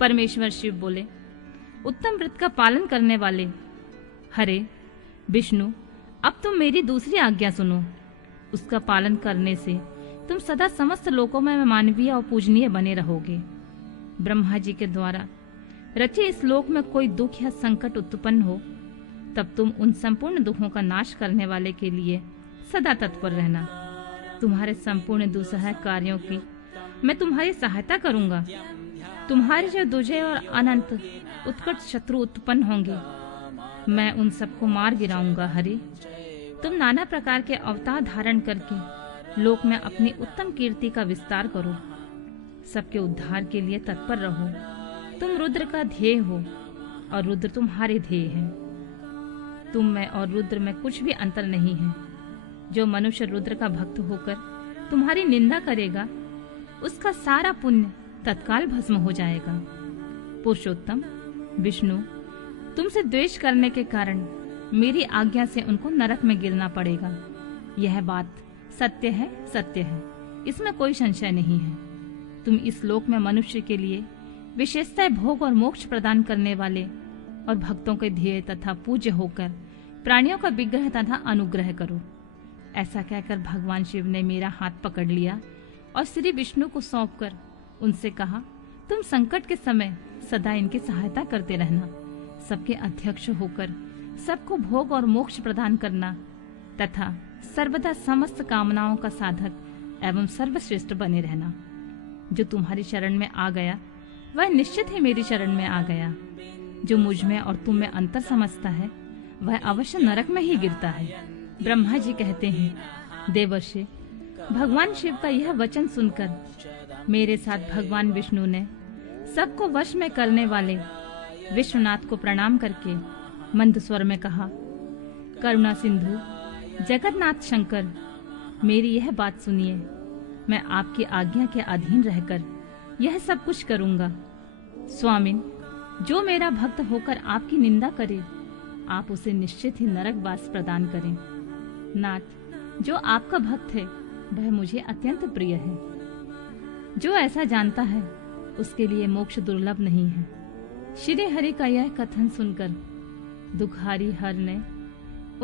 परमेश्वर शिव बोले, उत्तम व्रत का पालन करने वाले, हरे विष्णु, अब तुम मेरी दूसरी आज्ञा सुनो। उसका पालन करने से तुम सदा समस्त लोकों में मानवीय और पूजनीय बने रहोगे। ब्रह्मा जी के द्वारा रचे इस लोक में कोई दुख या संकट उत्पन्न हो, तब तुम उन संपूर्ण दुखों का नाश करने वाले के लिए सदा तत्पर रहना। तुम्हारे संपूर्ण दुस्सह कार्यों की मैं तुम्हारी सहायता करूंगा। तुम्हारे जो दुजे और अनंत उत्कट शत्रु उत्पन्न होंगे, मैं उन सबको मार गिराऊंगा। हरि, तुम नाना प्रकार के अवतार धारण करके लोक में अपनी उत्तम कीर्ति का विस्तार करो। सबके उद्धार के लिए तत्पर रहो। तुम रुद्र का ध्येय हो और रुद्र तुम्हारे ध्येय है। तुम में और रुद्र में कुछ भी अंतर नहीं है। जो मनुष्य रुद्र का भक्त होकर तुम्हारी निंदा करेगा, उसका सारा पुण्य तत्काल भस्म हो जाएगा। पुरुषोत्तम विष्णु, तुमसे द्वेष करने के कारण मेरी आज्ञा से उनको नरक में गिरना पड़ेगा। यह बात सत्य है, सत्य है, इसमें कोई संशय नहीं है। तुम इस लोक में मनुष्य के लिए विशेषतः भोग और मोक्ष प्रदान करने वाले और भक्तों के ध्येय तथा पूज्य होकर प्राणियों का विग्रह तथा अनुग्रह करो। ऐसा कहकर भगवान शिव ने मेरा हाथ पकड़ लिया और श्री विष्णु को सौंपकर उनसे कहा, तुम संकट के समय सदा इनकी सहायता करते रहना। सबके अध्यक्ष होकर सबको भोग और मोक्ष प्रदान करना तथा सर्वदा समस्त कामनाओं का साधक एवं सर्वश्रेष्ठ बने रहना। जो तुम्हारी शरण में आ गया वह निश्चित ही मेरी शरण में आ गया। जो मुझ में और तुम में अंतर समझता है वह अवश्य नरक में ही गिरता है। ब्रह्मा जी कहते हैं, देवर्षि, भगवान शिव का यह वचन सुनकर मेरे साथ भगवान विष्णु ने सबको वश में करने वाले विश्वनाथ को प्रणाम करके मंद स्वर में कहा, करुणा सिंधु जगन्नाथ शंकर, मेरी यह बात सुनिए। मैं आपकी आज्ञा के अधीन रहकर यह सब कुछ करूंगा। स्वामिन, जो मेरा भक्त होकर आपकी निंदा करे, आप उसे निश्चित ही नरकवास प्रदान करें। नाथ, जो आपका भक्त है वह मुझे अत्यंत प्रिय है। जो ऐसा जानता है उसके लिए मोक्ष दुर्लभ नहीं है। श्री हरि का यह कथन सुनकर दुखारी हर ने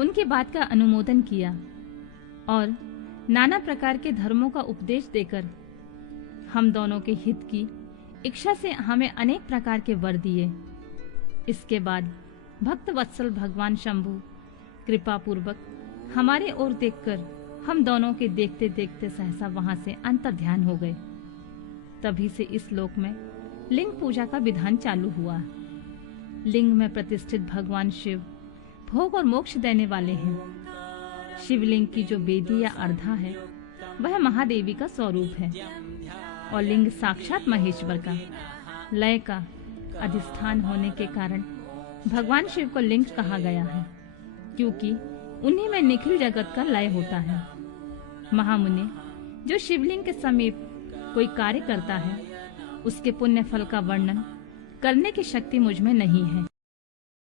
उनकी बात का अनुमोदन किया और नाना प्रकार के धर्मों का उपदेश देकर हम दोनों के हित की इच्छा से हमें अनेक प्रकार के वर दिए। इसके बाद भक्त वत्सल भगवान शंभु कृपा पूर्वक हमारे ओर देखकर हम दोनों के देखते देखते सहसा वहां से अंतर्ध्यान हो गए। तभी से इस लोक में लिंग पूजा का विधान चालू हुआ। लिंग में प्रतिष्ठित भगवान शिव भोग और मोक्ष देने वाले हैं। शिवलिंग की जो बेदी या अर्धा है वह महादेवी का स्वरूप है और लिंग साक्षात महेश्वर का लय का अधिष्ठान होने के कारण भगवान शिव को लिंग कहा गया है, क्योंकि उन्हीं में निखिल जगत का लय होता है। महामुनि, जो शिवलिंग के समीप कोई कार्य करता है उसके पुण्य फल का वर्णन करने की शक्ति मुझ में नहीं है।